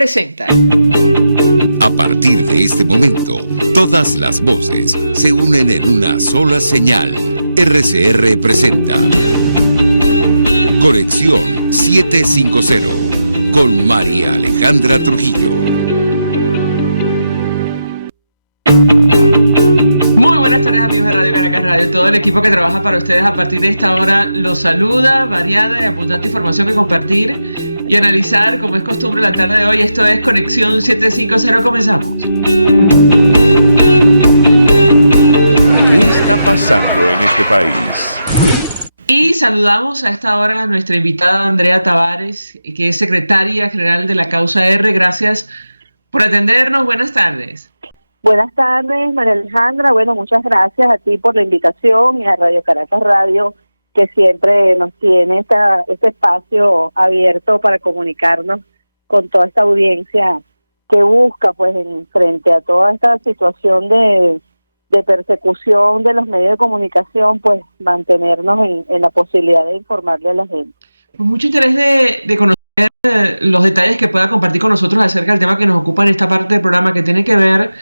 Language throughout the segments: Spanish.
presenta. A partir de este momento, todas las voces se unen en una sola señal. RCR presenta Conexión 750 con María Alejandra Trujillo. Muy buenas tardes, amigos de Radio Caracas Radio. Todo el equipo que trabaja para ustedes a partir de esta hora los saluda, variada y abundante información que compartir y analizar, como es costumbre la tarde de hoy. Esto es Conexión 750. Comenzamos. ¿Qué está pasando en este país? Y saludamos a esta hora a nuestra invitada Andrea Tavares, que es secretaria general de la Causa R. Gracias por atendernos. Buenas tardes. Buenas tardes, María Alejandra. Bueno, muchas gracias a ti por la invitación y a Radio Caracas Radio, que siempre nos tiene este espacio abierto para comunicarnos con toda esta audiencia que busca, pues, frente a toda esta situación de persecución de los medios de comunicación, pues, mantenernos en la posibilidad de informarle a la gente. Con mucho interés de conocer los detalles que pueda compartir con nosotros acerca del tema que nos ocupa en esta parte del programa, que tiene que ver,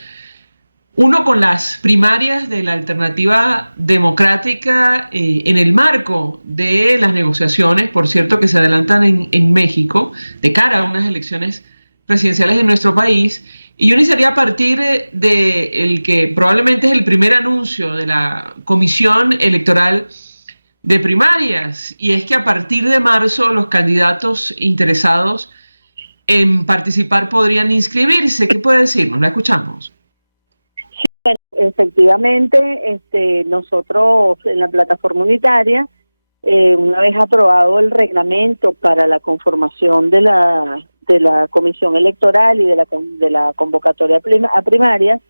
uno, con las primarias de la alternativa democrática en el marco de las negociaciones, por cierto, que se adelantan en México, de cara a unas elecciones presidenciales en nuestro país. Y yo iniciaría a partir de el que probablemente es el primer anuncio de la Comisión Electoral de Primarias, y es que a partir de marzo los candidatos interesados en participar podrían inscribirse. ¿Qué puede decirnos? La escuchamos. Efectivamente, nosotros en la plataforma unitaria, una vez aprobado el reglamento para la conformación de la comisión electoral y de la convocatoria a primarias,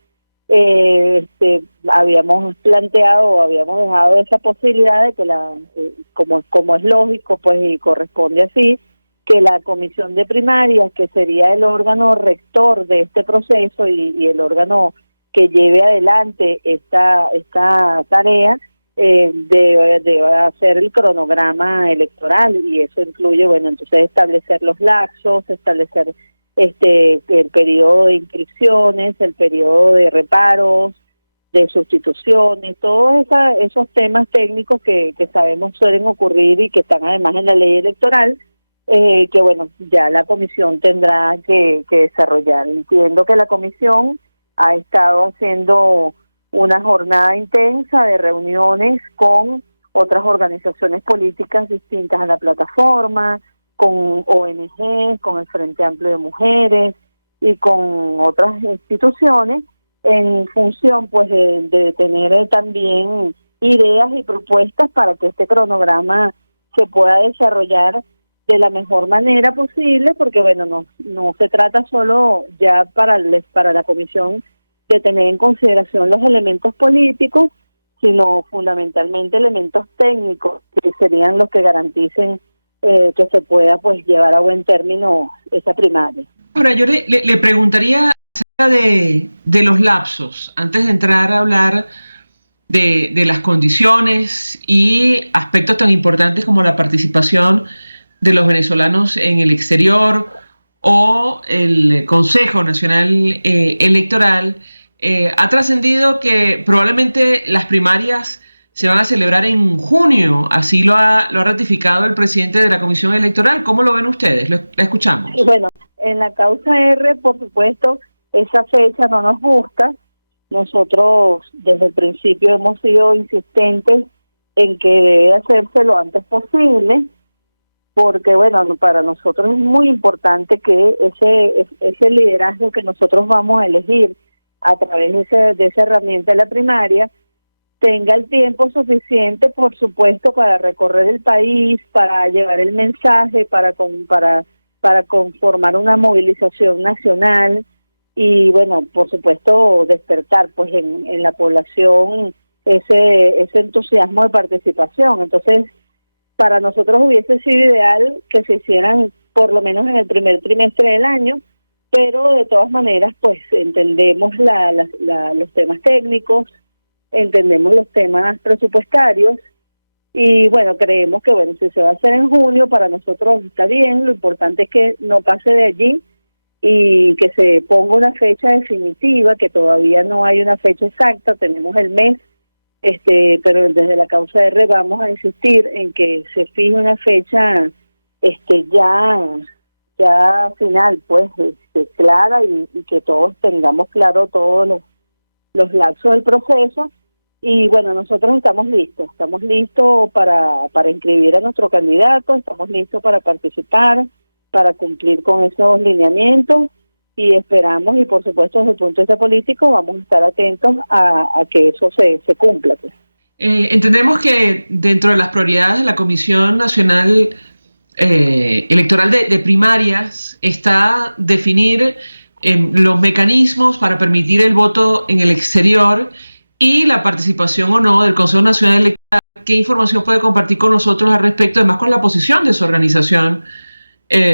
habíamos dejado esa posibilidad de que como es lógico, pues, y corresponde así, que la comisión de primarias, que sería el órgano rector de este proceso y el órgano que lleve adelante esta tarea, debe hacer el cronograma electoral, y eso incluye, bueno, entonces establecer los lapsos, establecer el periodo de inscripciones, el periodo de reparos, de sustituciones, todos esos temas técnicos que sabemos suelen ocurrir y que están además en la ley electoral, que bueno, ya la comisión tendrá que desarrollar. Entiendo que la comisión ha estado haciendo una jornada intensa de reuniones con otras organizaciones políticas distintas a la plataforma, con ONG, con el Frente Amplio de Mujeres y con otras instituciones, en función, pues, de tener también ideas y propuestas para que este cronograma se pueda desarrollar de la mejor manera posible, porque bueno, no se trata solo ya para la comisión de tener en consideración los elementos políticos, sino fundamentalmente elementos técnicos que serían los que garanticen que se pueda, pues, llevar a buen término esa primaria. Ahora, yo le preguntaría acerca de los lapsos, antes de entrar a hablar de las condiciones y aspectos tan importantes como la participación de los venezolanos en el exterior o el Consejo Nacional Electoral. Ha trascendido que probablemente las primarias se van a celebrar en junio, así lo ha ratificado el presidente de la Comisión Electoral. ¿Cómo lo ven ustedes? La escuchamos. Bueno, en la causa R, por supuesto, esa fecha no nos gusta. Nosotros desde el principio hemos sido insistentes en que debe hacerse lo antes posible, porque bueno, para nosotros es muy importante que ese liderazgo que nosotros vamos a elegir a través de esa herramienta de la primaria tenga el tiempo suficiente, por supuesto, para recorrer el país, para llevar el mensaje, para conformar una movilización nacional y, bueno, por supuesto, despertar, pues, en la población ese entusiasmo de participación. Entonces, para nosotros hubiese sido ideal que se hicieran por lo menos en el primer trimestre del año, pero de todas maneras, pues, entendemos los temas técnicos, entendemos los temas presupuestarios y, bueno, creemos que, bueno, si se va a hacer en junio, para nosotros está bien. Lo importante es que no pase de allí y que se ponga una fecha definitiva, que todavía no hay una fecha exacta, tenemos el mes, pero desde la causa R vamos a insistir en que se fije una fecha ya final, pues, clara, y que todos tengamos claro todos los lapsos del proceso. Y bueno, nosotros estamos listos para inscribir a nuestro candidato, estamos listos para participar, para cumplir con esos lineamientos, y esperamos, y por supuesto desde el punto de vista político vamos a estar atentos a que eso se cumpla, pues. Entendemos que dentro de las prioridades de la Comisión Nacional Electoral de Primarias está definir los mecanismos para permitir el voto en el exterior y la participación o no del Consejo Nacional Electoral. ¿Qué información puede compartir con nosotros al respecto, además con la posición de su organización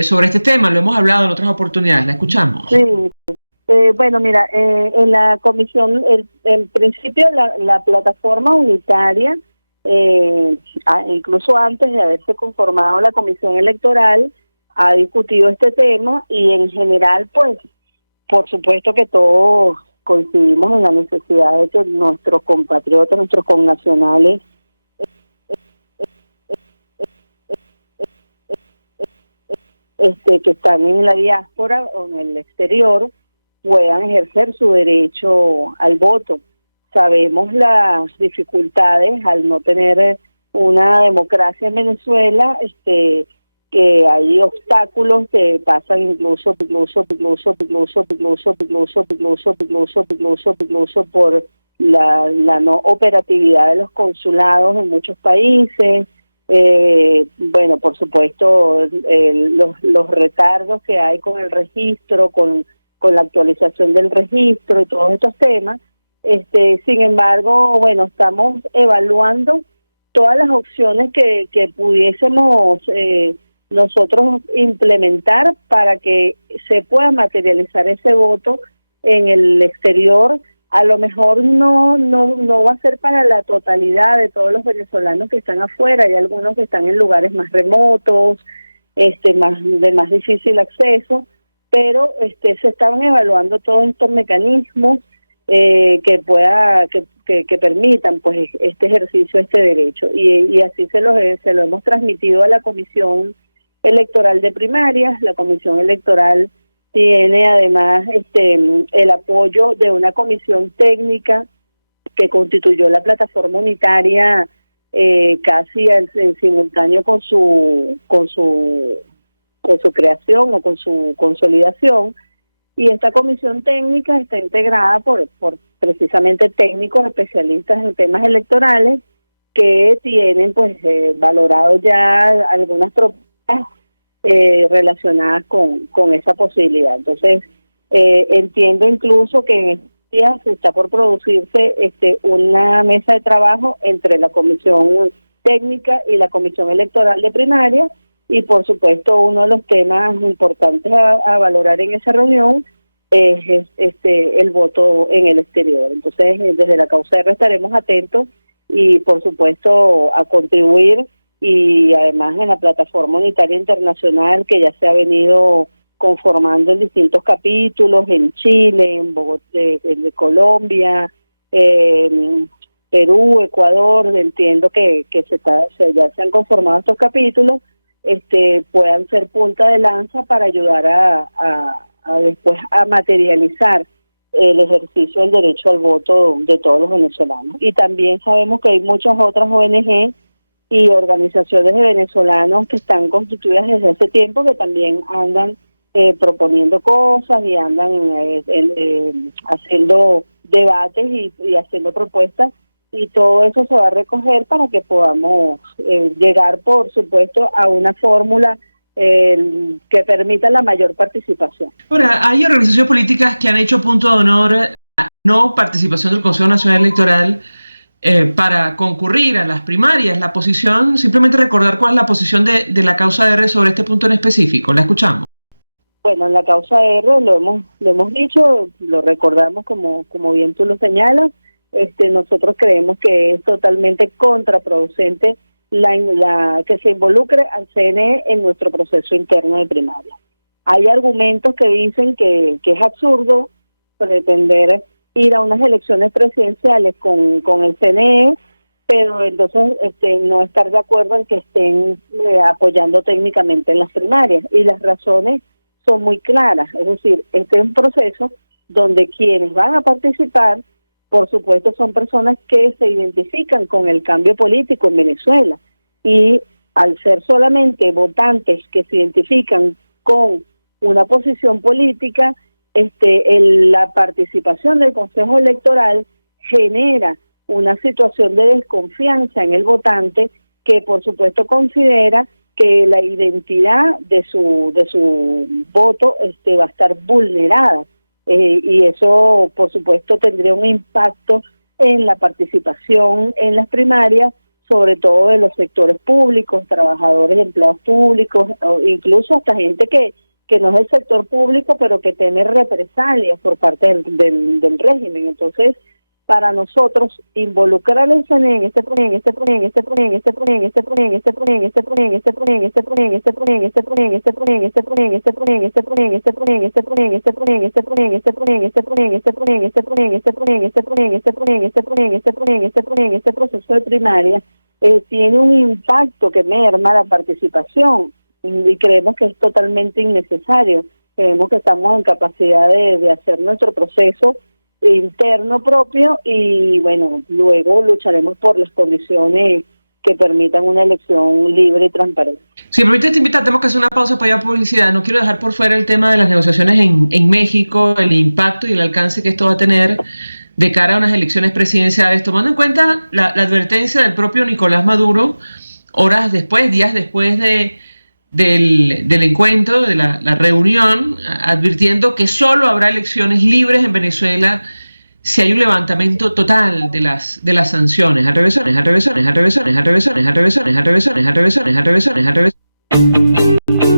sobre este tema? Lo hemos hablado en otras oportunidades, la escuchamos. Sí. Bueno, mira, en la comisión, en principio la plataforma unitaria, incluso antes de haberse conformado la comisión electoral, ha discutido este tema, y en general, pues, por supuesto que todos coincidimos en la necesidad de que nuestros compatriotas, nuestros connacionales, que están en la diáspora o en el exterior, puedan ejercer su derecho al voto. Sabemos las dificultades al no tener una democracia en Venezuela, que hay obstáculos que pasan incluso por la no operatividad de los consulados en muchos países. Bueno, por supuesto, los retardos que hay con el registro, con la actualización del registro y todos estos temas. Sin embargo, bueno, estamos evaluando todas las opciones que pudiésemos nosotros implementar para que se pueda materializar ese voto en el exterior. A lo mejor no va a ser para la totalidad de todos los venezolanos que están afuera. Hay algunos que están en lugares más remotos, de más difícil acceso, pero se estaban evaluando todos estos mecanismos que permitan, pues, este ejercicio, este derecho, y así se lo hemos transmitido a la Comisión Electoral de Primarias. La Comisión Electoral tiene además el apoyo de una comisión técnica que constituyó la plataforma unitaria casi en simultáneo con su creación o con su consolidación. Y esta comisión técnica está integrada por precisamente técnicos especialistas en temas electorales que tienen, pues, valorado ya algunas propuestas relacionadas con esa posibilidad. Entonces, entiendo incluso que en estos días se está por producirse una mesa de trabajo entre la comisión técnica y la comisión electoral de primaria, y por supuesto uno de los temas importantes a valorar en esa reunión es el voto en el exterior. Entonces, desde la causa R estaremos atentos y por supuesto a contribuir, y además en la plataforma unitaria internacional que ya se ha venido conformando en distintos capítulos, en Chile, en Bogotá, en Colombia, Perú, Ecuador. Entiendo que ya se han conformado estos capítulos, puedan ser punta de lanza para ayudar a después a materializar el ejercicio del derecho al voto de todos los venezolanos. Y también sabemos que hay muchas otras ONG y organizaciones de venezolanos que están constituidas desde hace tiempo, que también andan proponiendo cosas y andan haciendo debates y haciendo propuestas, y todo eso se va a recoger para que podamos llegar, por supuesto, a una fórmula que permita la mayor participación. Ahora, hay organizaciones políticas que han hecho punto de honor a la no participación del Consejo Nacional Electoral para concurrir a las primarias. La posición, simplemente recordar cuál es la posición de la causa R sobre este punto en específico. La escuchamos. Bueno, en la causa R lo hemos dicho, lo recordamos como bien tú lo señalas. Nosotros creemos que es totalmente contraproducente que se involucre al CNE en nuestro proceso interno de primaria. Hay argumentos que dicen que es absurdo pretender ir a unas elecciones presidenciales con el CNE, pero entonces no estar de acuerdo en que estén apoyando técnicamente en las primarias. Y las razones son muy claras, es decir, este es un proceso donde quienes van a participar, por supuesto, son personas que se identifican con el cambio político en Venezuela, y al ser solamente votantes que se identifican con una posición política, la participación del Consejo Electoral genera una situación de desconfianza en el votante, que por supuesto considera que la identidad de su voto va a estar vulnerada, y eso por supuesto tendría un impacto en la participación en las primarias, sobre todo de los sectores públicos, trabajadores, empleados públicos, o incluso hasta gente que no es del sector público, pero que teme represalias por parte del régimen. Entonces, para nosotros, involucrar al CNE en este proceso de primaria tiene un impacto que merma la participación, y creemos que es totalmente innecesario. Creemos que estamos en capacidad de hacer nuestro proceso interno propio, y bueno, luego lucharemos por las condiciones que permitan una elección libre y transparente. Si me permite, te invito, tenemos que hacer una pausa para ir a publicidad. No quiero dejar por fuera el tema de las negociaciones en México, el impacto y el alcance que esto va a tener de cara a unas elecciones presidenciales, tomando en cuenta la advertencia del propio Nicolás Maduro, horas después, días después del encuentro, de la reunión, advirtiendo que solo habrá elecciones libres en Venezuela si hay un levantamiento total de las sanciones.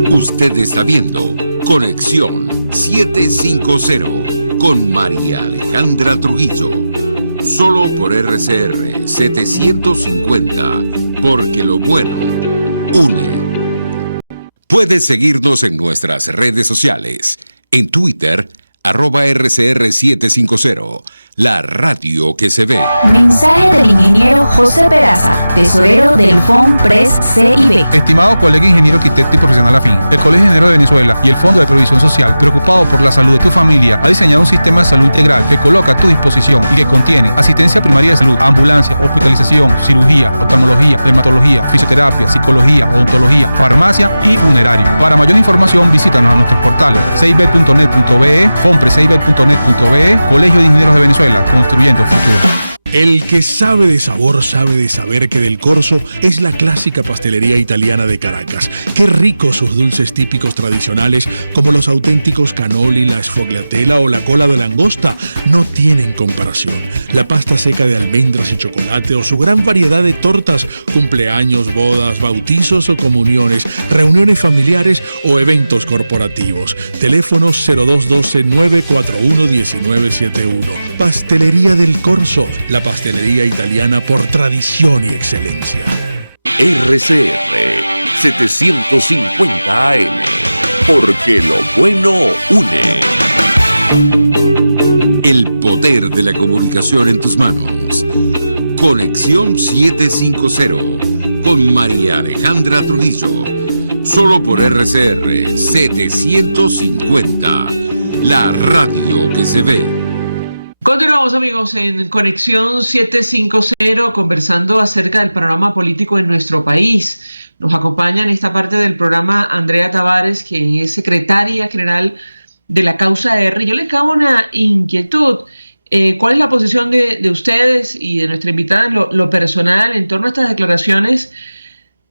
Usted está viendo Conexión 750 con María Alejandra Trujillo. Solo por RCR 750, porque lo bueno une. Puedes seguirnos en nuestras redes sociales. En Twitter, @RCR750, la radio que se ve. Mensaje del ingeniero José Peraza, tesorero del FONPRES CIB. Estimado colega ingeniero, arquitecto y profesional afín, el Colegio de Ingenieros de Venezuela y el Fondo de Previsión Social, preocupado por la salud de tu familia, ha diseñado un sistema de salud integral que coloca a tu disposición y que contiene asistencia primaria de salud, ambulancia, hospitalización, cirugía, oftalmología, dermatología, fisioterapia, psicología, odontología, farmacia y funerario. Para mayor información, visítanos a nuestros portales cib.net.be, fonprescib.net.be, Colegio de Ingenieros de Venezuela, construyendo futuro. El que sabe de sabor sabe de saber que Del Corso es la clásica pastelería italiana de Caracas. Qué ricos sus dulces típicos tradicionales, como los auténticos cannoli, la sfogliatella o la cola de langosta, no tienen comparación. La pasta seca de almendras y chocolate o su gran variedad de tortas, cumpleaños, bodas, bautizos o comuniones, reuniones familiares o eventos corporativos. Teléfonos 0212-941-1971. Pastelería Del Corso, la pastelería italiana por tradición y excelencia. RCR 750 AM, porque lo bueno une. El poder de la comunicación en tus manos. Conexión 750 con María Alejandra Trujillo. Solo por RCR 750, la radio que se ve. Continuamos, amigos, en Conexión 750, conversando acerca del panorama político en nuestro país. Nos acompaña en esta parte del programa Andrea Tavares, quien es secretaria general de la Causa R. Yo le cago una inquietud. ¿Cuál es la posición de ustedes y de nuestra invitada en lo personal en torno a estas declaraciones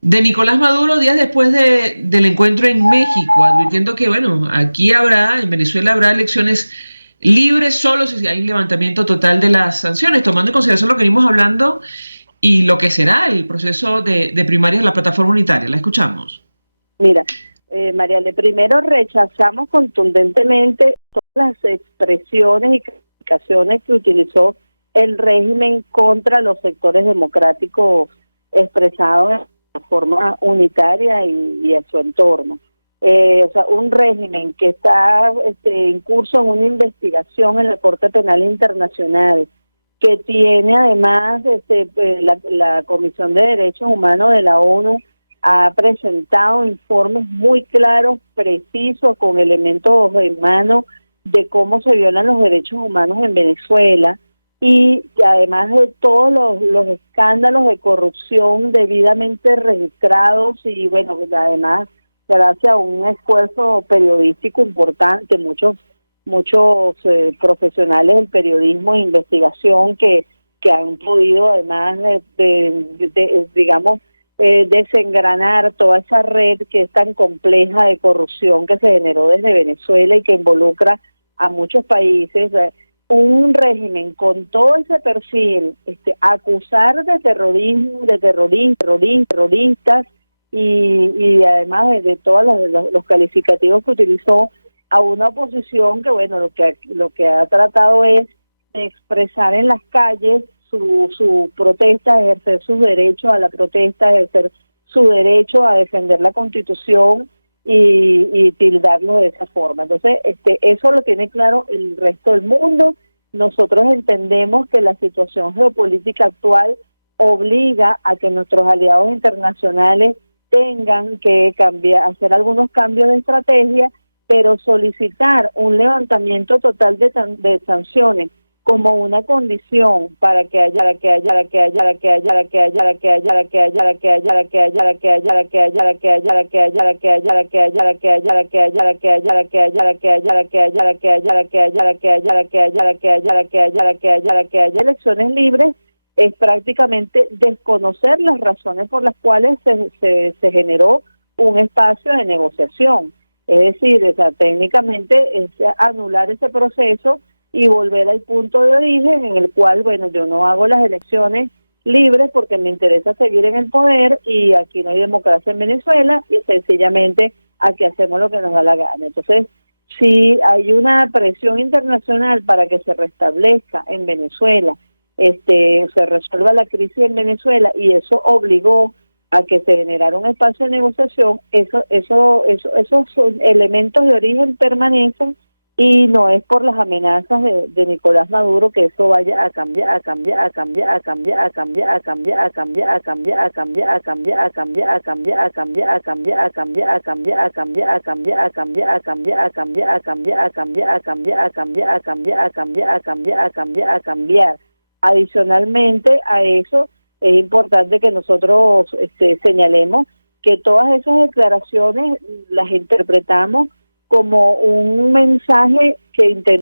de Nicolás Maduro días después del encuentro en México, advirtiendo que, bueno, aquí en Venezuela habrá elecciones libres solo si hay un levantamiento total de las sanciones, tomando en consideración lo que venimos hablando y lo que será el proceso de primarias de la plataforma unitaria? La escuchamos. Mira, Mariale, primero rechazamos contundentemente todas las expresiones y calificaciones que utilizó el régimen contra los sectores democráticos expresados de forma unitaria y a su entorno. o sea, un régimen que está en curso en una investigación en la Corte Penal Internacional, que tiene además la Comisión de Derechos Humanos de la ONU ha presentado informes muy claros, precisos, con elementos en mano de cómo se violan los derechos humanos en Venezuela, y además de todos los escándalos de corrupción debidamente registrados, y bueno, además gracias a un esfuerzo periodístico importante, muchos profesionales del periodismo de investigación que han podido además digamos desengranar toda esa red que es tan compleja de corrupción que se generó desde Venezuela y que involucra a muchos países. Un régimen con todo ese perfil, acusar de terrorismo, de terroristas y además de todos los calificativos que utilizó a una oposición que, bueno, lo que ha tratado es de expresar en las calles su protesta, ejercer sus derechos a la protesta, ejercer su derecho a defender la Constitución y tildarlo de esa forma. Entonces, eso lo tiene claro el resto del mundo. Nosotros entendemos que la situación geopolítica actual obliga a que nuestros aliados internacionales tengan que hacer algunos cambios de estrategia, pero solicitar un levantamiento total de sanciones como una condición para que haya elecciones libres es prácticamente desconocer las razones por las cuales se generó un espacio de negociación. Es decir, técnicamente es anular ese proceso y volver al punto de origen en el cual, bueno, yo no hago las elecciones libres porque me interesa seguir en el poder y aquí no hay democracia en Venezuela y sencillamente aquí hacemos lo que nos da la gana. Entonces, si hay una presión internacional para que se restablezca en Venezuela, se resuelva la crisis en Venezuela y eso obligó a que se generara un espacio de negociación, esos elementos de origen permanecen y no es por las amenazas de Nicolás Maduro que eso vaya a cambiar. Adicionalmente a eso, es importante que nosotros señalemos que todas esas declaraciones las interpretamos como un mensaje que intenta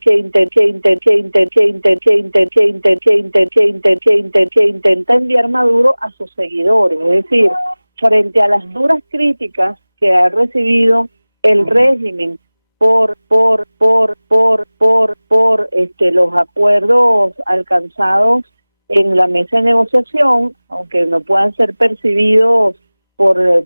enviar Maduro a sus seguidores, es decir, frente a las duras críticas que ha recibido el régimen por los acuerdos alcanzados en la mesa de negociación, aunque no puedan ser percibidos por los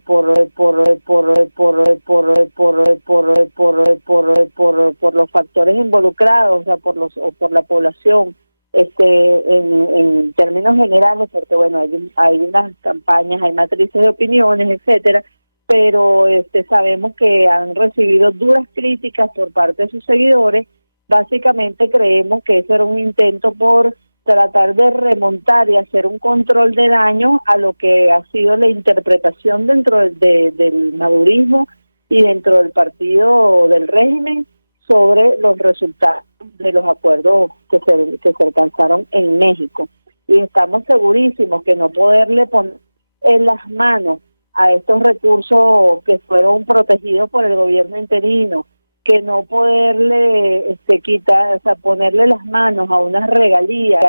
factores involucrados, o sea, por la población, en términos generales, porque bueno, hay unas campañas, hay matrices de opiniones, etcétera, pero sabemos que han recibido duras críticas por parte de sus seguidores. Básicamente creemos que eso era un intento por tratar de remontar y hacer un control de daño a lo que ha sido la interpretación dentro del madurismo y dentro del partido del régimen sobre los resultados de los acuerdos que se alcanzaron en México. Y estamos segurísimos que no poderle poner en las manos a estos recursos que fueron protegidos por el gobierno interino, que no poderle quitar, o sea, ponerle las manos a unas regalías,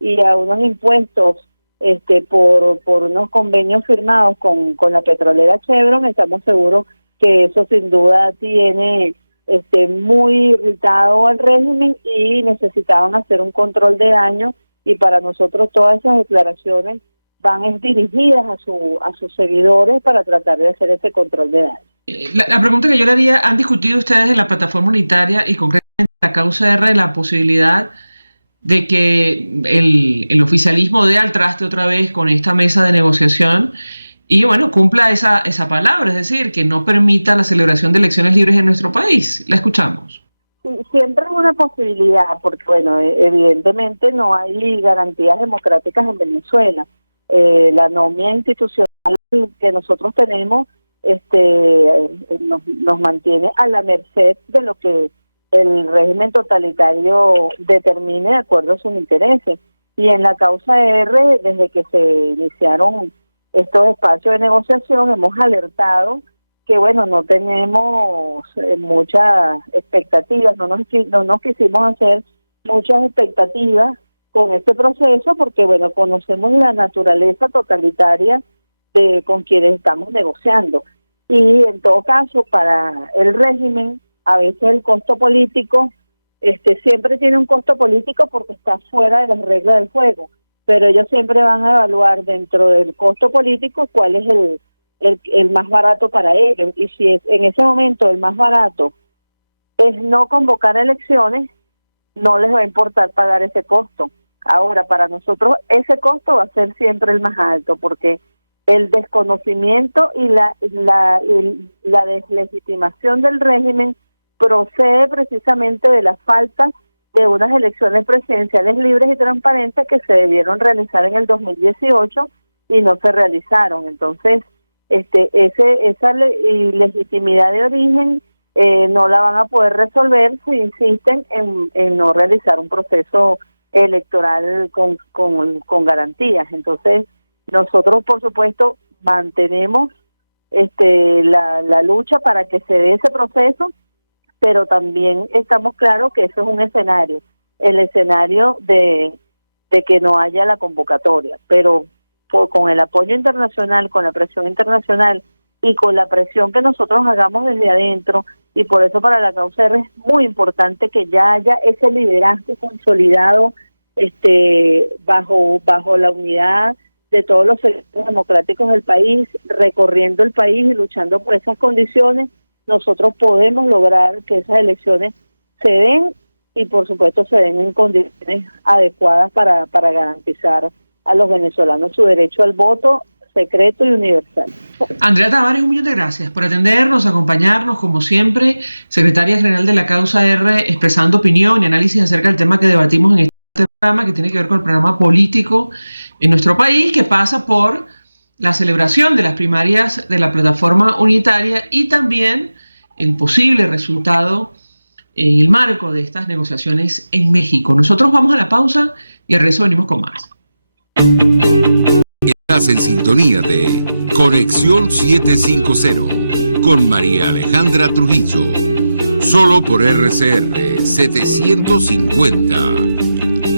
y a unos impuestos por unos convenios firmados con la petrolera Chevron. Estamos seguros que eso sin duda tiene muy irritado al régimen y necesitaban hacer un control de daño. Y para nosotros todas esas declaraciones van dirigidas a sus seguidores para tratar de hacer ese control de daño. La pregunta que yo le haría, ¿han discutido ustedes en la plataforma unitaria y concretamente en la causa R la posibilidad de que el oficialismo dé al traste otra vez con esta mesa de negociación y, bueno, cumpla esa palabra, es decir, que no permita la celebración de elecciones libres en nuestro país. La escuchamos. Sí, siempre es una posibilidad, porque, bueno, evidentemente no hay garantías democráticas en Venezuela. La anomia institucional que nosotros tenemos nos mantiene a la merced de lo que el régimen totalitario determine de acuerdo a sus intereses. Y en la causa R, desde que se iniciaron estos espacios de negociación, hemos alertado que, bueno, no tenemos muchas expectativas, no nos quisimos hacer muchas expectativas con este proceso, porque, bueno, conocemos la naturaleza totalitaria de con quienes estamos negociando. Y en todo caso, para el régimen, a veces el costo político siempre tiene un costo político porque está fuera de las reglas del juego, pero ellos siempre van a evaluar dentro del costo político cuál es el más barato para ellos, y si es en ese momento el más barato es no convocar elecciones, no les va a importar pagar ese costo. Ahora, para nosotros ese costo va a ser siempre el más alto, porque el desconocimiento y la deslegitimación del régimen procede precisamente de la falta de unas elecciones presidenciales libres y transparentes que se debieron realizar en el 2018 y no se realizaron. Entonces, esa ilegitimidad de origen no la van a poder resolver si insisten en no realizar un proceso electoral con garantías. Entonces, nosotros, por supuesto, mantenemos la lucha para que se dé ese proceso, pero también estamos claros que eso es un escenario, el escenario de que no haya la convocatoria, pero con el apoyo internacional, con la presión internacional y con la presión que nosotros hagamos desde adentro, y por eso para la causa R es muy importante que ya haya ese liderazgo consolidado bajo la unidad de todos los sectores democráticos del país, recorriendo el país y luchando por esas condiciones. Nosotros podemos lograr que esas elecciones se den y, por supuesto, se den en condiciones adecuadas para garantizar a los venezolanos su derecho al voto secreto y universal. Andrea Tavares, un millón de gracias por atendernos, acompañarnos, como siempre, secretaria general de la causa R, expresando opinión y análisis acerca del tema que debatimos en este programa, que tiene que ver con el programa político en nuestro país, que pasa por la celebración de las primarias de la plataforma unitaria y también el posible resultado en el marco de estas negociaciones en México. Nosotros vamos a la pausa y al regreso venimos con más. Estás en sintonía de Conexión 750 con María Alejandra Trujillo, solo por RCR 750,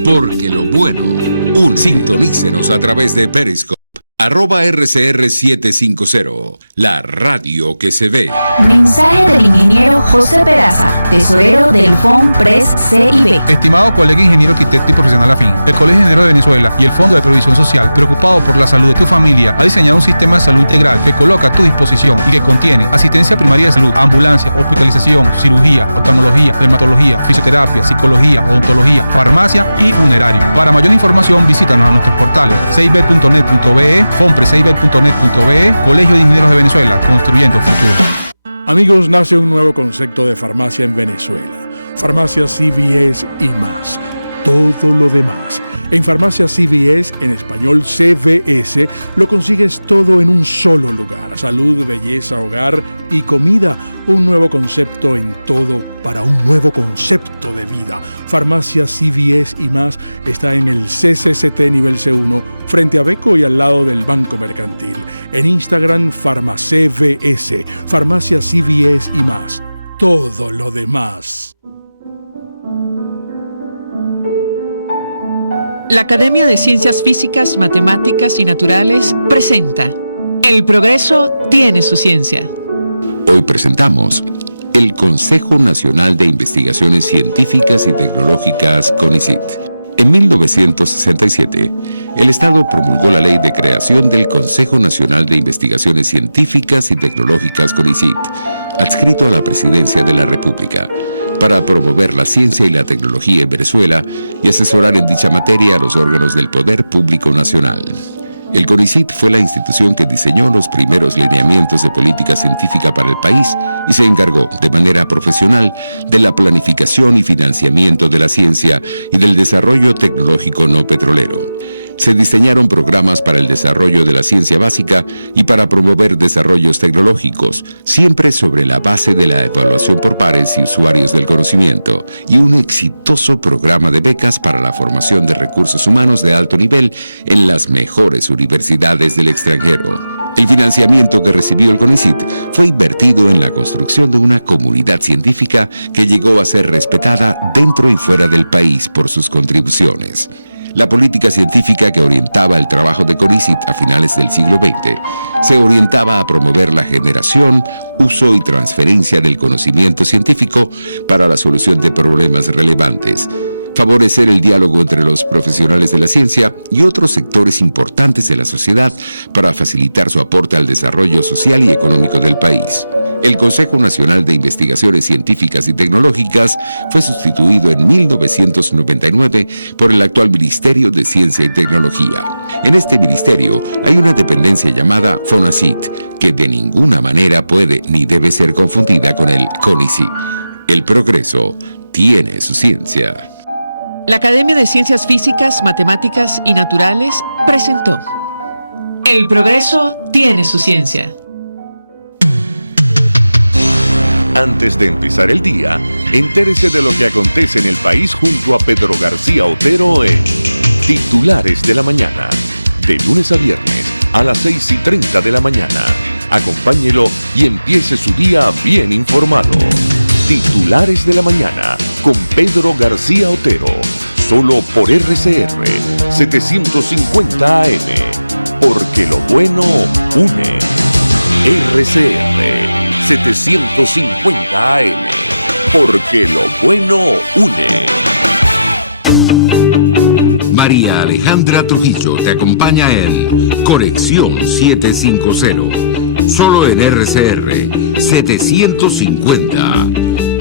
porque lo bueno une. Sintonícenos a través de Periscope, @RCR750, la radio que se ve. Mensaje del ingeniero José Peraza, tesorero del FONPRES CIB. Estimado colega ingeniero arquitecto y profesional afín, el Colegio de Ingenieros de Venezuela y el Fondo de Previsión Social, preocupado por la salud de tu familia, ha diseñado un sistema de salud integral que coloca a tu disposición y que contiene asistencia primaria de salud, ambulancia, hospitalización, cirugía, oftalmología, dermatología, fisioterapia, psicología, odontología, farmacia y funerario. Para mayor información, visítanos a nuestros portales cib.net.be, fonprescib.net.be, Colegio de Ingenieros de Venezuela, construyendo futuro. Amigos, nace un nuevo concepto de farmacia en Venezuela. Farmacia CVS y más. Todo lo demás. En Farmacia CVS, en español CVS, lo consigues todo en un solo lugar. Salud, belleza, hogar y comida. Un nuevo concepto en todo para un nuevo concepto de vida. Farmacia CVS y más está en el CCCT nivel C1, frente a Beco y al lado del Banco Mercantil. En Instagram, FarmaCVS. Farmacia CVS y más. Todo lo demás. La Academia de Ciencias Físicas, Matemáticas y Naturales presenta El progreso tiene su ciencia. Hoy presentamos el Consejo Nacional de Investigaciones Científicas y Tecnológicas, CONICIT. En 1967, el Estado promulgó la Ley de Creación del Consejo Nacional de Investigaciones Científicas y Tecnológicas, CONICIT, adscrito a la Presidencia de la República. para promover la ciencia y la tecnología en Venezuela y asesorar en dicha materia a los órganos del Poder Público Nacional. El CONICYT fue la institución que diseñó los primeros lineamientos de política científica para el país y se encargó de manera profesional de la planificación y financiamiento de la ciencia y del desarrollo tecnológico no petrolero. Se diseñaron programas para el desarrollo de la ciencia básica y para promover desarrollos tecnológicos, siempre sobre la base de la evaluación por pares y usuarios del conocimiento, y un exitoso programa de becas para la formación de recursos humanos de alto nivel en las mejores universidades del extranjero. El financiamiento que recibió el CONICYT fue invertido en la construcción de una comunidad científica que llegó a ser respetada dentro y fuera del país por sus contribuciones. La política científica que orientaba el trabajo de CONICYT a finales del siglo XX se orientaba a promover la generación, uso y transferencia del conocimiento científico para la solución de problemas relevantes, favorecer el diálogo entre los profesionales de la ciencia y otros sectores importantes de la sociedad para facilitar su aporte al desarrollo social y económico del país. El Consejo Nacional de Investigaciones Científicas y Tecnológicas fue sustituido en 1999 por el actual Ministerio de Ciencia y Tecnología. En este ministerio hay una dependencia llamada FONACYT, que de ninguna manera puede ni debe ser confundida con el CONICYT. El progreso tiene su ciencia. La Academia de Ciencias Físicas, Matemáticas y Naturales presentó El progreso tiene su ciencia. Antes de empezar el día, entérese de lo que acontece en el país junto a Pedro García Otero en Titulares de la Mañana. De lunes a viernes a las 6:30 de la mañana. Acompáñelo y empiece su día bien informado. Titulares de la Mañana con Pedro García Otero. Solo por RCR 750 AM. Porque lo bueno une. RCR 750 AM. Porque lo bueno une. María Alejandra Trujillo te acompaña en Conexión 750. Solo en RCR 750.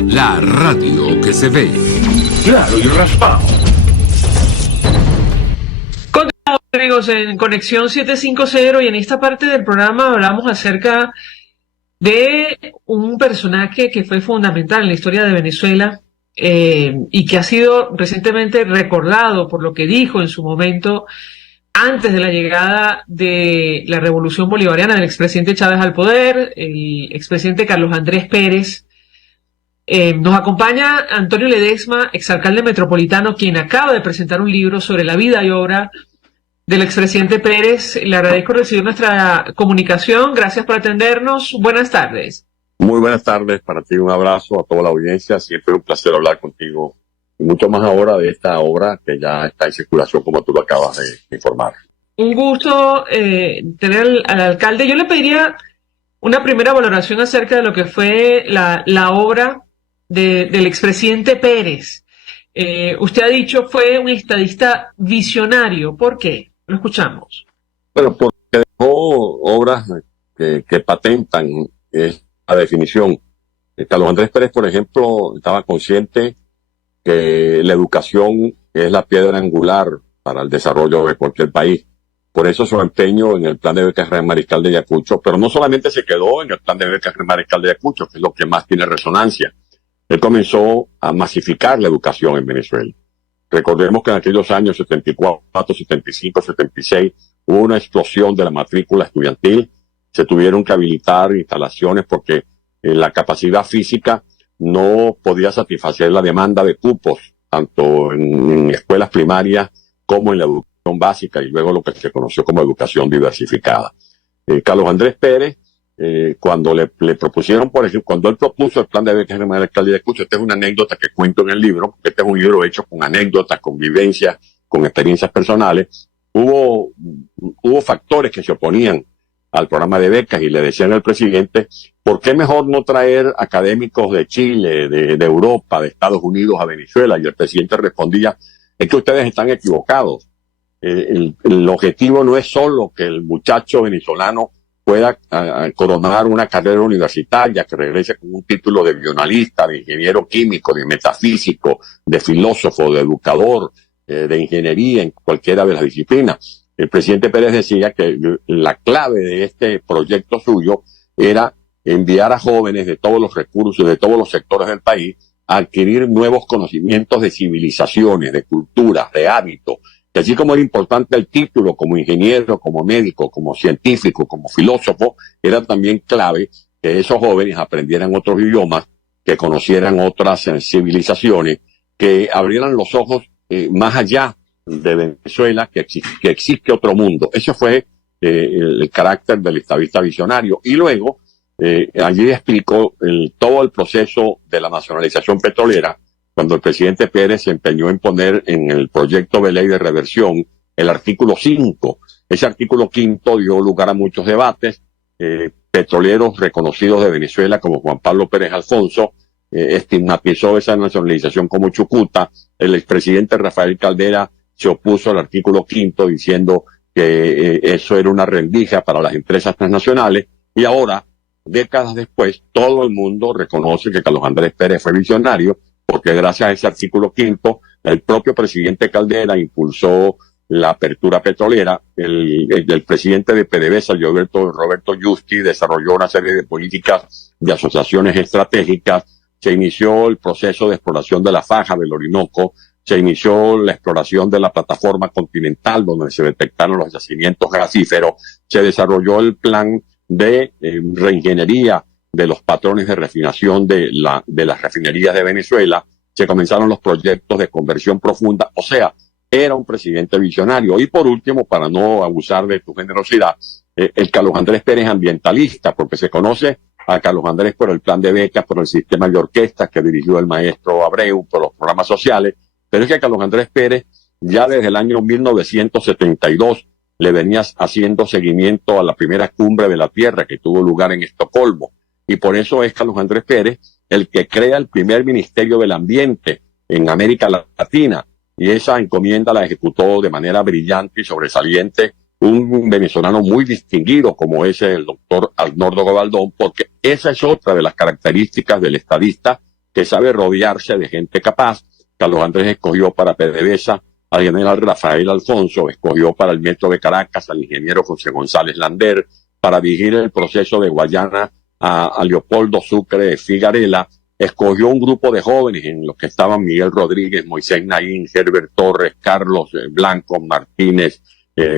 La radio que se ve. Claro y raspado. Continuamos, amigos, en Conexión 750, y en esta parte del programa hablamos acerca de un personaje que fue fundamental en la historia de Venezuela y que ha sido recientemente recordado por lo que dijo en su momento antes de la llegada de la Revolución Bolivariana del expresidente Chávez al poder, el expresidente Carlos Andrés Pérez. Nos acompaña Antonio Ledesma, exalcalde metropolitano, quien acaba de presentar un libro sobre la vida y obra del expresidente Pérez. Le agradezco recibir nuestra comunicación. Gracias por atendernos. Buenas tardes. Muy buenas tardes para ti, un abrazo a toda la audiencia. Siempre un placer hablar contigo, y mucho más ahora de esta obra que ya está en circulación, como tú lo acabas de informar. Un gusto tener al alcalde. Yo le pediría una primera valoración acerca de lo que fue la obra del expresidente Pérez. Usted ha dicho fue un estadista visionario. ¿Por qué? Lo escuchamos. Bueno, porque dejó obras que patentan la definición. Carlos Andrés Pérez, por ejemplo, estaba consciente que la educación es la piedra angular para el desarrollo de cualquier país. Por eso su empeño en el plan de becas Real Mariscal de Ayacucho, pero no solamente se quedó en el plan de becas Real Mariscal de Ayacucho, que es lo que más tiene resonancia. Él comenzó a masificar la educación en Venezuela. Recordemos que en aquellos años 74, 75, 76 hubo una explosión de la matrícula estudiantil. Se tuvieron que habilitar instalaciones porque la capacidad física no podía satisfacer la demanda de cupos, tanto en escuelas primarias como en la educación básica y luego lo que se conoció como educación diversificada. Carlos Andrés Pérez, cuando le propusieron, por ejemplo, cuando él propuso el plan de becas de Mariscal de Ayacucho, esta es una anécdota que cuento en el libro, porque este es un libro hecho con anécdotas, con vivencias, con experiencias personales. Hubo factores que se oponían al programa de becas y le decían al presidente, ¿por qué mejor no traer académicos de Chile, de Europa, de Estados Unidos a Venezuela? Y el presidente respondía, es que ustedes están equivocados. El objetivo no es solo que el muchacho venezolano pueda coronar una carrera universitaria, que regrese con un título de bioanalista, de ingeniero químico, de metafísico, de filósofo, de educador, de ingeniería, en cualquiera de las disciplinas. El presidente Pérez decía que la clave de este proyecto suyo era enviar a jóvenes de todos los recursos, de todos los sectores del país, a adquirir nuevos conocimientos de civilizaciones, de culturas, de hábitos, que así como era importante el título como ingeniero, como médico, como científico, como filósofo, era también clave que esos jóvenes aprendieran otros idiomas, que conocieran otras civilizaciones, que abrieran los ojos más allá de Venezuela, que existe otro mundo. Eso fue el carácter del estadista visionario. Y luego, allí explicó todo el proceso de la nacionalización petrolera, cuando el presidente Pérez se empeñó en poner en el proyecto de ley de reversión el artículo 5. Ese artículo 5 dio lugar a muchos debates. Petroleros reconocidos de Venezuela, como Juan Pablo Pérez Alfonso, estigmatizó esa nacionalización como chucuta. El expresidente Rafael Caldera se opuso al artículo 5 diciendo que eso era una rendija para las empresas transnacionales. Y ahora, décadas después, todo el mundo reconoce que Carlos Andrés Pérez fue visionario, porque gracias a ese artículo 5, el propio presidente Caldera impulsó la apertura petrolera. El presidente de PDVSA, Roberto Justi, desarrolló una serie de políticas de asociaciones estratégicas. Se inició el proceso de exploración de la faja del Orinoco. Se inició la exploración de la plataforma continental, donde se detectaron los yacimientos gasíferos. Se desarrolló el plan de reingeniería de los patrones de refinación de las refinerías de Venezuela. Se comenzaron los proyectos de conversión profunda. O sea, era un presidente visionario. Y por último, para no abusar de tu generosidad, el Carlos Andrés Pérez ambientalista, porque se conoce a Carlos Andrés por el plan de becas, por el sistema de orquestas que dirigió el maestro Abreu, por los programas sociales. Pero es que Carlos Andrés Pérez, ya desde el año 1972, le venía haciendo seguimiento a la primera cumbre de la Tierra que tuvo lugar en Estocolmo. Y por eso es Carlos Andrés Pérez el que crea el primer Ministerio del Ambiente en América Latina. Y esa encomienda la ejecutó de manera brillante y sobresaliente un venezolano muy distinguido como es el doctor Arnoldo Gobaldón, porque esa es otra de las características del estadista, que sabe rodearse de gente capaz. Carlos Andrés escogió para PDVSA al general Rafael Alfonso, escogió para el Metro de Caracas al ingeniero José González Lander, para dirigir el proceso de Guayana a Leopoldo Sucre Figarela, escogió un grupo de jóvenes en los que estaban Miguel Rodríguez, Moisés Naín, Herbert Torres, Carlos Blanco, Martínez,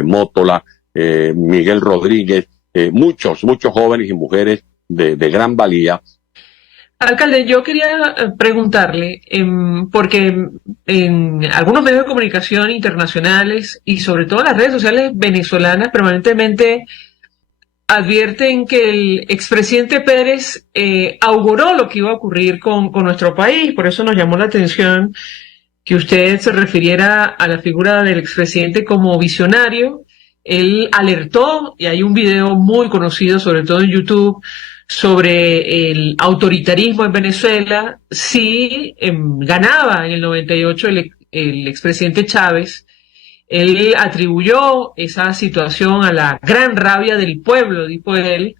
Mótola, Miguel Rodríguez, muchos jóvenes y mujeres de gran valía. Alcalde, yo quería preguntarle, porque en algunos medios de comunicación internacionales y sobre todo las redes sociales venezolanas permanentemente advierten que el expresidente Pérez auguró lo que iba a ocurrir con nuestro país. Por eso nos llamó la atención que usted se refiriera a la figura del expresidente como visionario. Él alertó, y hay un video muy conocido, sobre todo en YouTube, sobre el autoritarismo en Venezuela. Si ganaba en el 98 el expresidente Chávez, él atribuyó esa situación a la gran rabia del pueblo, dijo él,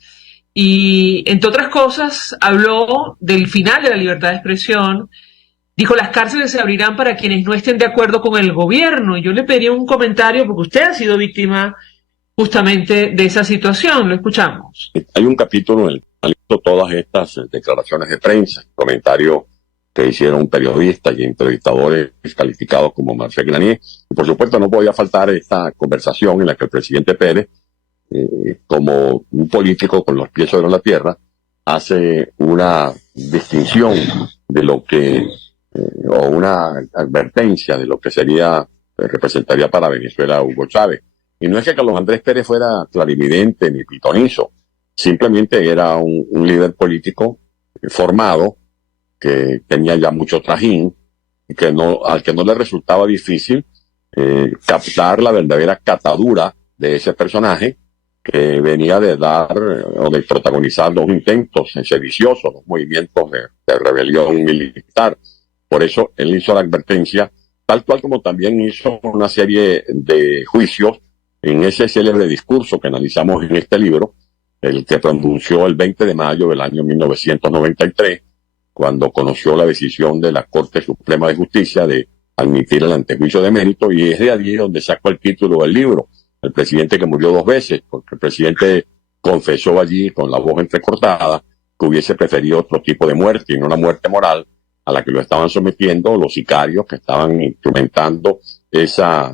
y entre otras cosas habló del final de la libertad de expresión. Dijo, las cárceles se abrirán para quienes no estén de acuerdo con el gobierno. Y yo le pedí un comentario porque usted ha sido víctima justamente de esa situación. Lo escuchamos. Hay un capítulo en el que analizo todas estas declaraciones de prensa, comentarios que hicieron periodistas y entrevistadores calificados como Marcel Granier. Y por supuesto no podía faltar esta conversación en la que el presidente Pérez, como un político con los pies sobre la tierra, hace una distinción de lo que, o una advertencia de lo que representaría para Venezuela Hugo Chávez. Y no es que Carlos Andrés Pérez fuera clarividente ni pitonizo, simplemente era un líder político formado, que tenía ya mucho trajín, y al que no le resultaba difícil captar la verdadera catadura de ese personaje, que venía de dar o de protagonizar los intentos sediciosos, los movimientos de rebelión militar. Por eso él hizo la advertencia, tal cual como también hizo una serie de juicios en ese célebre discurso que analizamos en este libro, el que pronunció el 20 de mayo del año 1993, cuando conoció la decisión de la Corte Suprema de Justicia de admitir el antejuicio de mérito, y es de allí donde sacó el título del libro, El presidente que murió 2 veces, porque el presidente confesó allí con la voz entrecortada que hubiese preferido otro tipo de muerte y no una muerte moral a la que lo estaban sometiendo los sicarios que estaban instrumentando esa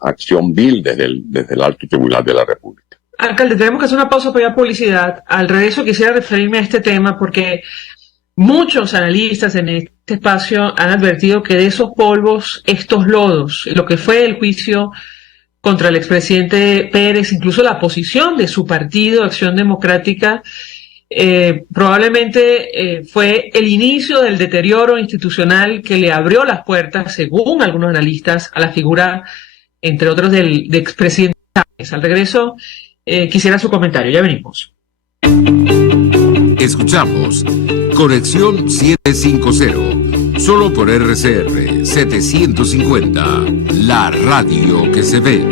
acción vil desde el Alto Tribunal de la República. Alcalde, tenemos que hacer una pausa para ir a publicidad. Al regreso quisiera referirme a este tema porque muchos analistas en este espacio han advertido que de esos polvos, estos lodos, lo que fue el juicio contra el expresidente Pérez, incluso la posición de su partido, Acción Democrática, probablemente fue el inicio del deterioro institucional que le abrió las puertas, según algunos analistas, a la figura, entre otros, del expresidente Chávez. Al regreso, quisiera su comentario. Ya venimos. Escuchamos Conexión 750, solo por RCR 750, la radio que se ve.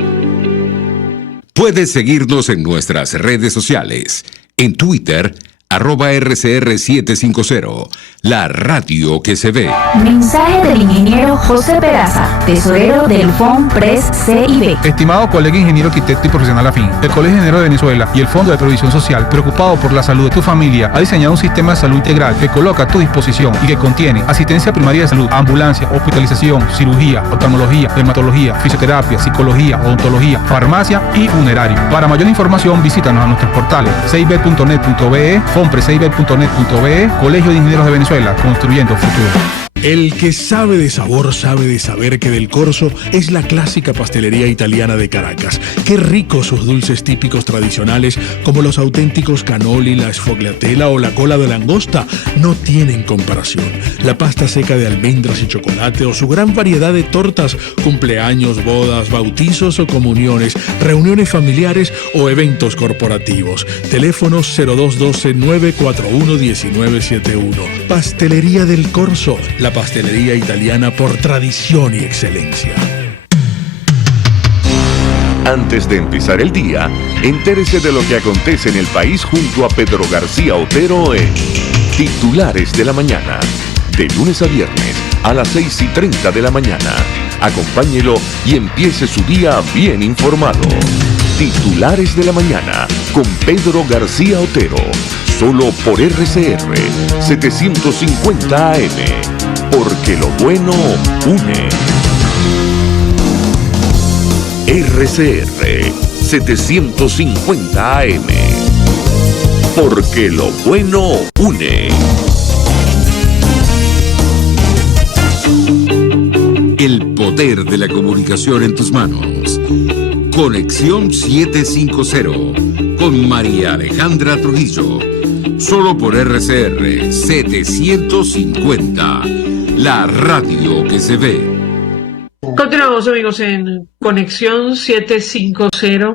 Puedes seguirnos en nuestras redes sociales. En Twitter, @RCR750, la radio que se ve. Mensaje del ingeniero José Peraza, tesorero del FONPRES CIB. Estimado colega ingeniero arquitecto y profesional afín, el Colegio de Ingenieros de Venezuela y el Fondo de Previsión Social, preocupado por la salud de tu familia, ha diseñado un sistema de salud integral que coloca a tu disposición y que contiene asistencia primaria de salud, ambulancia, hospitalización, cirugía, oftalmología, dermatología, fisioterapia, psicología, odontología, farmacia y funerario. Para mayor información, visítanos a nuestros portales cib.net.be, fonprescib.net.be, Colegio de Ingenieros de Venezuela, construyendo futuro. El que sabe de sabor sabe de saber que Del Corso es la clásica pastelería italiana de Caracas. Qué ricos sus dulces típicos tradicionales, como los auténticos cannoli, la sfogliatella o la cola de langosta, no tienen comparación. La pasta seca de almendras y chocolate o su gran variedad de tortas, cumpleaños, bodas, bautizos o comuniones, reuniones familiares o eventos corporativos. Teléfonos 0212-941-1971. Pastelería Del Corso, la pastelería italiana por tradición y excelencia. Antes de empezar el día, entérese de lo que acontece en el país junto a Pedro García Otero en Titulares de la Mañana. De lunes a viernes a las 6:30 de la mañana. Acompáñelo y empiece su día bien informado. Titulares de la Mañana con Pedro García Otero. Solo por RCR 750 AM. Porque lo bueno une. RCR 750 AM. Porque lo bueno une. El poder de la comunicación en tus manos. Conexión 750 con María Alejandra Trujillo. Solo por RCR 750, la radio que se ve. Continuamos, amigos, en Conexión 750.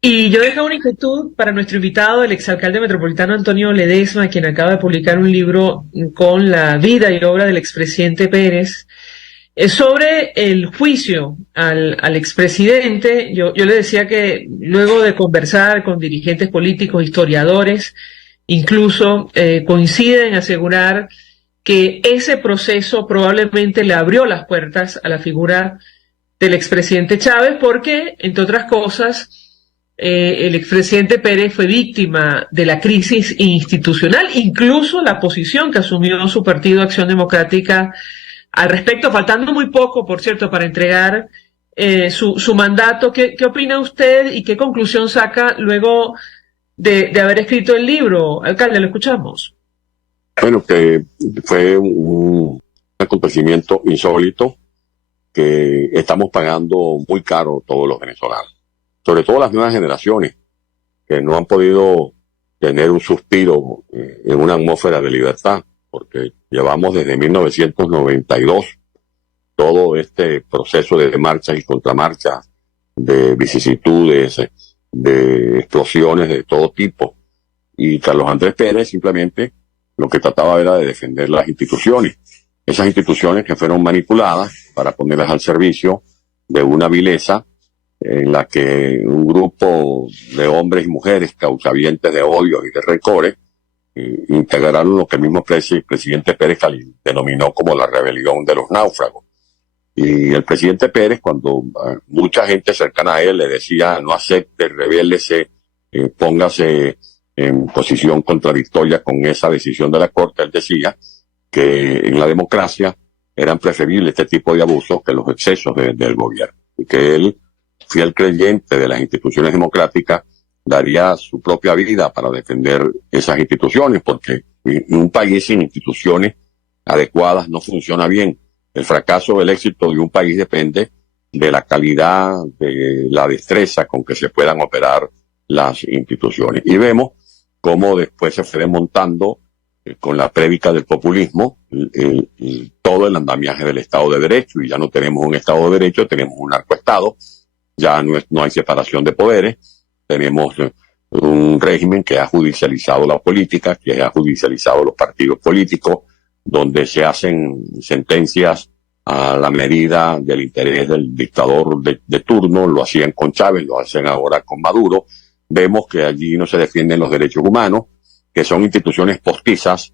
Y yo dejo una inquietud para nuestro invitado, el exalcalde metropolitano Antonio Ledesma, quien acaba de publicar un libro con la vida y obra del expresidente Pérez, sobre el juicio al expresidente. Yo le decía que luego de conversar con dirigentes políticos, historiadores, incluso coinciden en asegurar que ese proceso probablemente le abrió las puertas a la figura del expresidente Chávez porque, entre otras cosas, el expresidente Pérez fue víctima de la crisis institucional, incluso la posición que asumió su partido Acción Democrática al respecto, faltando muy poco, por cierto, para entregar su mandato. ¿Qué opina usted y qué conclusión saca luego de haber escrito el libro? Alcalde, lo escuchamos. Bueno, que fue un acontecimiento insólito que estamos pagando muy caro todos los venezolanos, sobre todo las nuevas generaciones que no han podido tener un suspiro en una atmósfera de libertad, porque llevamos desde 1992 todo este proceso de marchas y contramarchas, de vicisitudes, de explosiones de todo tipo. Y Carlos Andrés Pérez simplemente lo que trataba era de defender las instituciones. Esas instituciones que fueron manipuladas para ponerlas al servicio de una vileza en la que un grupo de hombres y mujeres causavientes de odio y de rencores integraron lo que el mismo presidente Pérez denominó como la rebelión de los náufragos. Y el presidente Pérez, cuando mucha gente cercana a él le decía no acepte, rebélese, póngase en posición contradictoria con esa decisión de la Corte, él decía que en la democracia eran preferibles este tipo de abusos que los excesos del gobierno. Y que él, fiel creyente de las instituciones democráticas, daría su propia vida para defender esas instituciones, porque un país sin instituciones adecuadas no funciona bien. El fracaso o el éxito de un país depende de la calidad, de la destreza con que se puedan operar las instituciones. Y vemos cómo después se fue desmontando con la prédica del populismo todo el andamiaje del Estado de Derecho, y ya no tenemos un Estado de Derecho, tenemos un narcoestado, ya no hay separación de poderes, tenemos un régimen que ha judicializado la política, que ha judicializado los partidos políticos, donde se hacen sentencias a la medida del interés del dictador de turno. Lo hacían con Chávez, lo hacen ahora con Maduro. Vemos que allí no se defienden los derechos humanos, que son instituciones postizas,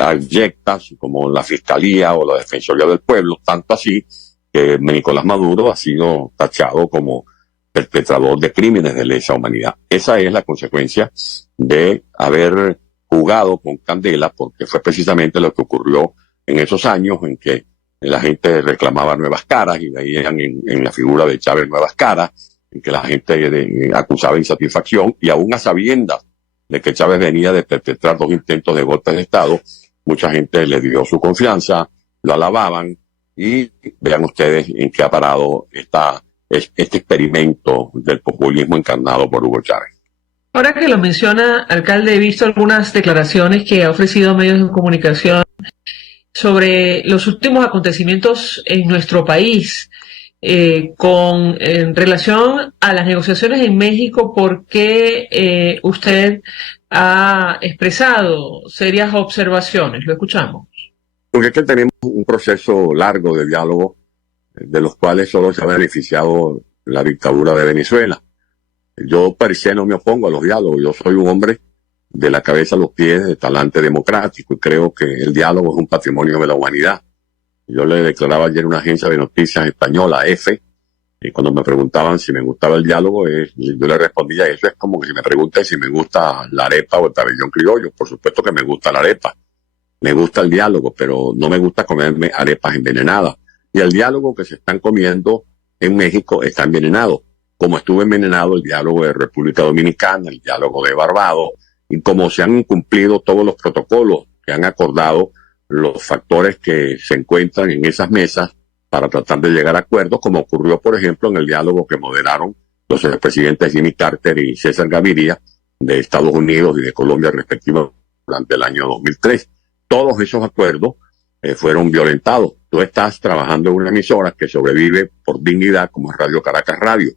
abyectas, como la Fiscalía o la Defensoría del Pueblo, tanto así que Nicolás Maduro ha sido tachado como perpetrador de crímenes de lesa humanidad. Esa es la consecuencia de haber jugado con candela, porque fue precisamente lo que ocurrió en esos años en que la gente reclamaba nuevas caras y veían en la figura de Chávez nuevas caras, en que la gente acusaba insatisfacción, y aún a sabiendas de que Chávez venía de perpetrar 2 intentos de golpe de Estado, mucha gente le dio su confianza, lo alababan, y vean ustedes en qué ha parado este experimento del populismo encarnado por Hugo Chávez. Ahora que lo menciona, alcalde, he visto algunas declaraciones que ha ofrecido a medios de comunicación sobre los últimos acontecimientos en nuestro país en relación a las negociaciones en México, porque usted ha expresado serias observaciones. Lo escuchamos. Porque es que tenemos un proceso largo de diálogo, de los cuales solo se ha beneficiado la dictadura de Venezuela. Yo per se no me opongo a los diálogos, yo soy un hombre de la cabeza a los pies, de talante democrático, y creo que el diálogo es un patrimonio de la humanidad. Yo le declaraba ayer a una agencia de noticias española, EFE, y cuando me preguntaban si me gustaba el diálogo, yo le respondía, eso es como que si me preguntan si me gusta la arepa o el pabellón criollo. Por supuesto que me gusta la arepa, me gusta el diálogo, pero no me gusta comerme arepas envenenadas. Y el diálogo que se están comiendo en México está envenenado, como estuvo envenenado el diálogo de República Dominicana, el diálogo de Barbados, y como se han incumplido todos los protocolos que han acordado los factores que se encuentran en esas mesas para tratar de llegar a acuerdos, como ocurrió, por ejemplo, en el diálogo que moderaron los expresidentes Jimmy Carter y César Gaviria de Estados Unidos y de Colombia respectivamente durante el año 2003. Todos esos acuerdos fueron violentados. Tú estás trabajando en una emisora que sobrevive por dignidad, como es Radio Caracas Radio,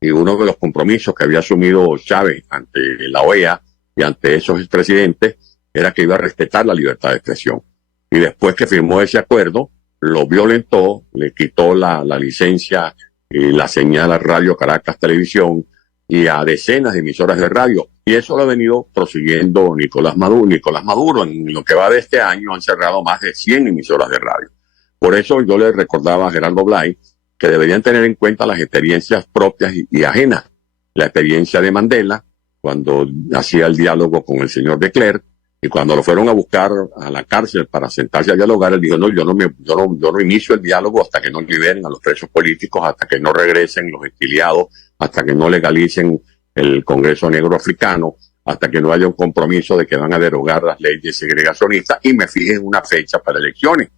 y uno de los compromisos que había asumido Chávez ante la OEA y ante esos expresidentes era que iba a respetar la libertad de expresión. Y después que firmó ese acuerdo, lo violentó, le quitó la licencia y la señal a Radio Caracas Televisión y a decenas de emisoras de radio. Y eso lo ha venido prosiguiendo Nicolás Maduro. En lo que va de este año han cerrado más de 100 emisoras de radio. Por eso yo le recordaba a Gerardo Blay que deberían tener en cuenta las experiencias propias y ajenas. La experiencia de Mandela, cuando hacía el diálogo con el señor de Klerk, y cuando lo fueron a buscar a la cárcel para sentarse a dialogar, él dijo, no, yo no inicio el diálogo hasta que no liberen a los presos políticos, hasta que no regresen los exiliados, hasta que no legalicen el Congreso Negro Africano, hasta que no haya un compromiso de que van a derogar las leyes segregacionistas y me fije en una fecha para elecciones.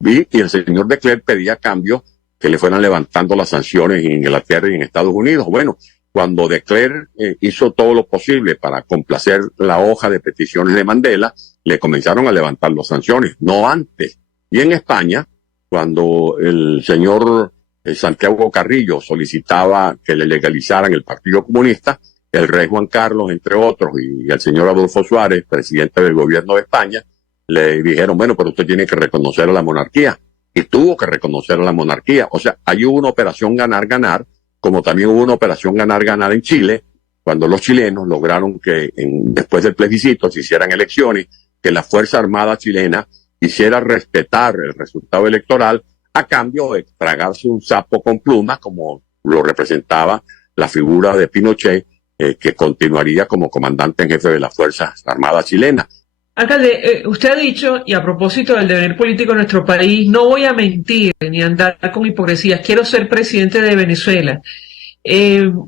Y el señor de Klerk pedía cambios que le fueran levantando las sanciones en Inglaterra y en Estados Unidos. Bueno, cuando de Klerk hizo todo lo posible para complacer la hoja de peticiones de Mandela, le comenzaron a levantar las sanciones, no antes. Y en España, cuando el señor Santiago Carrillo solicitaba que le legalizaran el Partido Comunista, el rey Juan Carlos, entre otros, y el señor Adolfo Suárez, presidente del gobierno de España, le dijeron, bueno, pero usted tiene que reconocer a la monarquía. Y tuvo que reconocer a la monarquía. O sea, hay una operación ganar-ganar, como también hubo una operación ganar-ganar en Chile, cuando los chilenos lograron que después del plebiscito se hicieran elecciones, que la Fuerza Armada chilena hiciera respetar el resultado electoral a cambio de tragarse un sapo con plumas, como lo representaba la figura de Pinochet, que continuaría como comandante en jefe de las Fuerzas Armadas chilenas. Alcalde, usted ha dicho, y a propósito del devenir político de nuestro país, no voy a mentir ni andar con hipocresías, quiero ser presidente de Venezuela.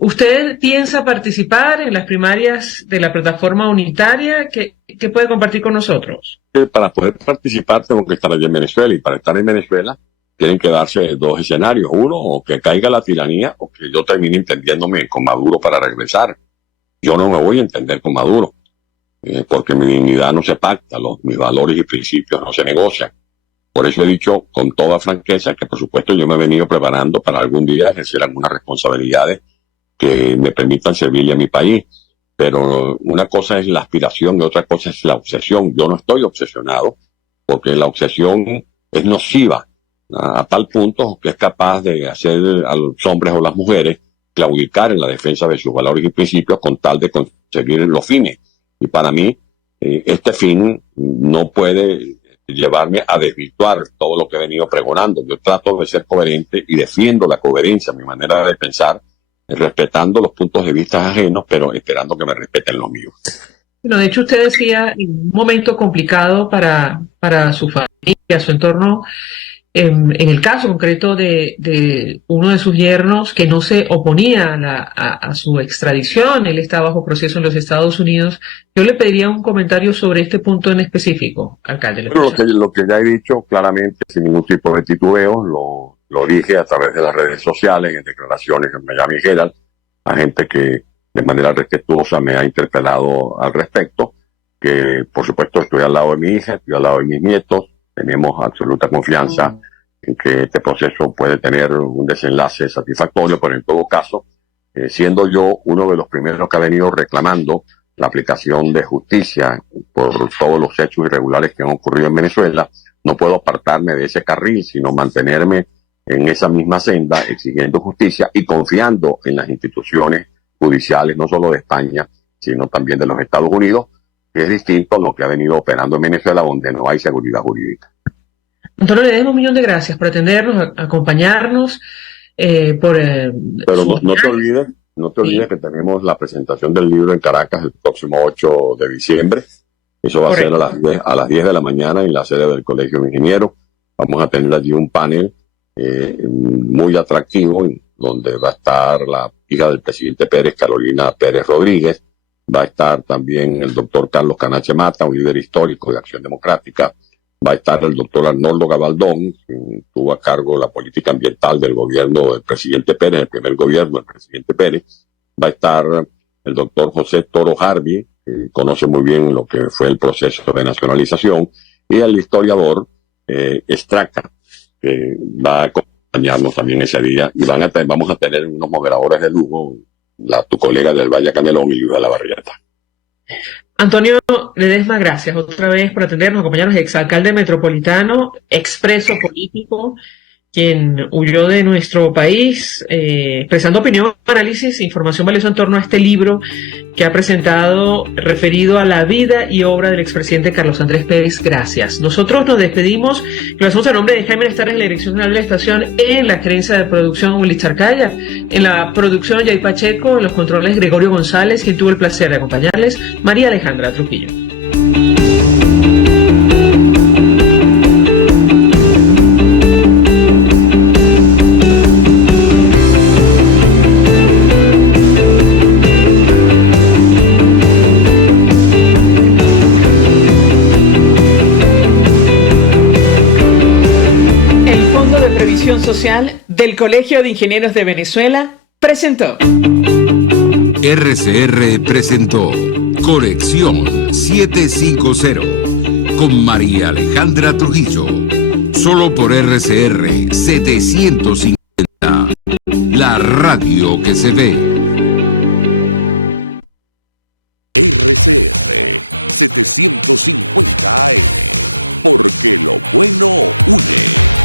¿Usted piensa participar en las primarias de la plataforma unitaria? ¿Qué puede compartir con nosotros? Para poder participar tengo que estar allí en Venezuela, y para estar en Venezuela tienen que darse dos escenarios. Uno, o que caiga la tiranía, o que yo termine entendiéndome con Maduro para regresar. Yo no me voy a entender con Maduro, porque mi dignidad no se pacta, mis valores y principios no se negocian. Por eso he dicho con toda franqueza que, por supuesto, yo me he venido preparando para algún día ejercer algunas responsabilidades que me permitan servirle a mi país. Pero una cosa es la aspiración y otra cosa es la obsesión. Yo no estoy obsesionado, porque la obsesión es nociva a tal punto que es capaz de hacer a los hombres o las mujeres claudicar en la defensa de sus valores y principios con tal de conseguir los fines. Y para mí, este fin no puede llevarme a desvirtuar todo lo que he venido pregonando. Yo trato de ser coherente y defiendo la coherencia, mi manera de pensar, respetando los puntos de vista ajenos, pero esperando que me respeten los míos. Bueno, de hecho, usted decía, en un momento complicado para su familia, su entorno, en el caso concreto de uno de sus yernos que no se oponía a su extradición, él está bajo proceso en los Estados Unidos. Yo le pediría un comentario sobre este punto en específico, alcalde. Pero lo que ya he dicho claramente, sin ningún tipo de titubeo, lo dije a través de las redes sociales, en declaraciones en Miami Herald, a gente que de manera respetuosa me ha interpelado al respecto, que por supuesto estoy al lado de mi hija, estoy al lado de mis nietos, tenemos absoluta confianza en que este proceso puede tener un desenlace satisfactorio, pero en todo caso, siendo yo uno de los primeros que ha venido reclamando la aplicación de justicia por todos los hechos irregulares que han ocurrido en Venezuela, no puedo apartarme de ese carril, sino mantenerme en esa misma senda, exigiendo justicia y confiando en las instituciones judiciales, no solo de España, sino también de los Estados Unidos, que es distinto a lo que ha venido operando en Venezuela, donde no hay seguridad jurídica. Antonio, le damos un millón de gracias por atendernos, acompañarnos. Pero no te olvides que tenemos la presentación del libro en Caracas el próximo 8 de diciembre. Eso va Correcto. A ser a las 10 de la mañana en la sede del Colegio de Ingenieros. Vamos a tener allí un panel muy atractivo, donde va a estar la hija del presidente Pérez, Carolina Pérez Rodríguez. Va a estar también el doctor Carlos Canache Mata, un líder histórico de Acción Democrática. Va a estar el doctor Arnoldo Gabaldón, quien tuvo a cargo la política ambiental del gobierno del presidente Pérez, el primer gobierno del presidente Pérez. Va a estar el doctor José Toro Harvey, que conoce muy bien lo que fue el proceso de nacionalización, y el historiador Estraca, que va a acompañarnos también ese día, y vamos a tener unos moderadores de lujo, tu colega del Valle Canelón y Luis de la Barrieta. Antonio Ledesma, gracias otra vez por atendernos, acompañarnos, exalcalde metropolitano, expreso político, quien huyó de nuestro país, expresando opinión, análisis e información valiosa en torno a este libro que ha presentado referido a la vida y obra del expresidente Carlos Andrés Pérez. Gracias. Nosotros nos despedimos, lo hacemos en nombre de Jaime Estares en la dirección general de la estación, en la gerencia de producción Willy Charcaya, en la producción Jay Pacheco, en los controles Gregorio González, quien tuvo el placer de acompañarles, María Alejandra Trujillo. Social del Colegio de Ingenieros de Venezuela presentó. RCR presentó Conexión 750 con María Alejandra Trujillo. Solo por RCR 750, la radio que se ve. RCR 750 AM, porque lo bueno une.